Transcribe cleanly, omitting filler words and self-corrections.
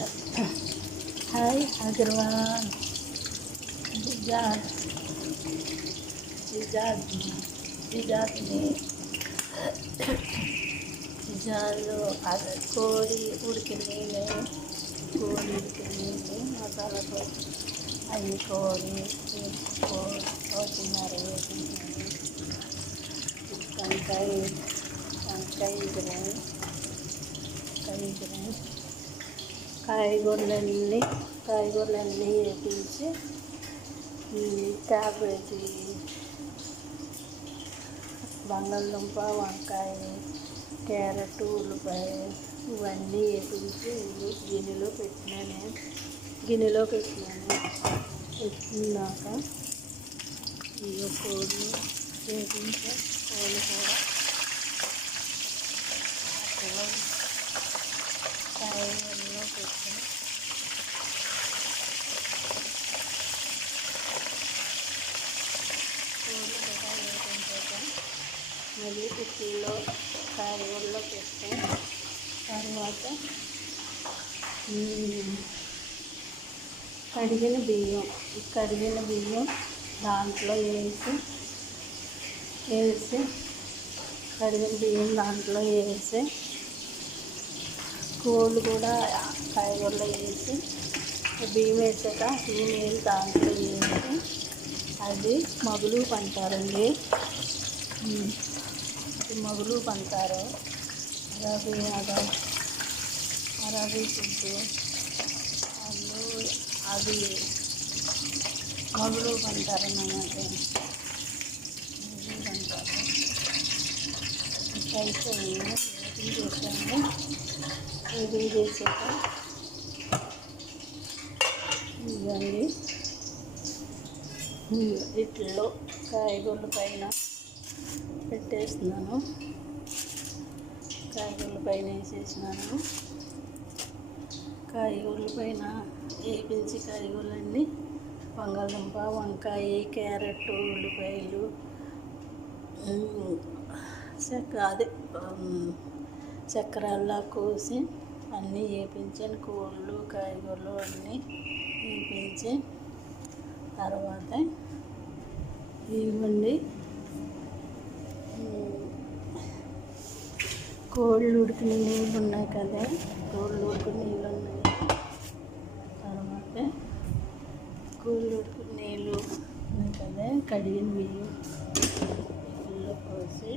Hi everyone, Jihad, Jihad, Jihad ni Jihadలో అది కోడి ఉడికిన నీళ్ళే కోడి ఉడికిన నీళ్ళు మసాలాతో అవి కోడి కొత్తిమీర వేసుకున్నాను వంకాయ వంకాయ కాయగూరలన్నీ వేపించి క్యాబేజీ బంగాళదుంప వంకాయ క్యారెట్ ఉల్లిపాయ ఇవన్నీ వేపించి గిన్నెలో పెట్టినాక ఈ కోడి వేపించి కోడి కూడా కాయగూరలో పెట్టి కోడి కూడా వేపించాక మళ్ళీ టిఫిన్లో కాయగూరలో పెట్టాం తర్వాత కడిగిన బియ్యం దాంట్లో వేసి కోళ్ళు కూడా కాయగూరలో వేసి బియ్యం వేసాక ఈ నీళ్ళు దాంట్లో వేసి అది మగులు పంటారండి. మగులు పంటారు అరబీ ఫుడ్ అది మగులు పంటారు అన్నమాట. మగులు పంటారు అయితే ఏది చేసాక ఇవన్నీ వీటిల్లో కాయగూరల పైన పెట్టేస్తున్నాను. కాయగూరల పైన వేపించి కాయగూరలన్నీ బంగాళదుంప వంకాయ క్యారెట్ ఉల్లిపాయలు చక్రాల్లా కోసి అన్నీ వేపించాను. కోళ్ళు కాయగూరలు అన్నీ వేపించి తర్వాత ఇవ్వండి కోళ్ళు ఉడికిన నీళ్ళు ఉన్నాయి కదా తర్వాత కోళ్ళు ఉడికిన నీళ్ళు ఉన్నాయి కదా కడిగిన బియ్యం పోసి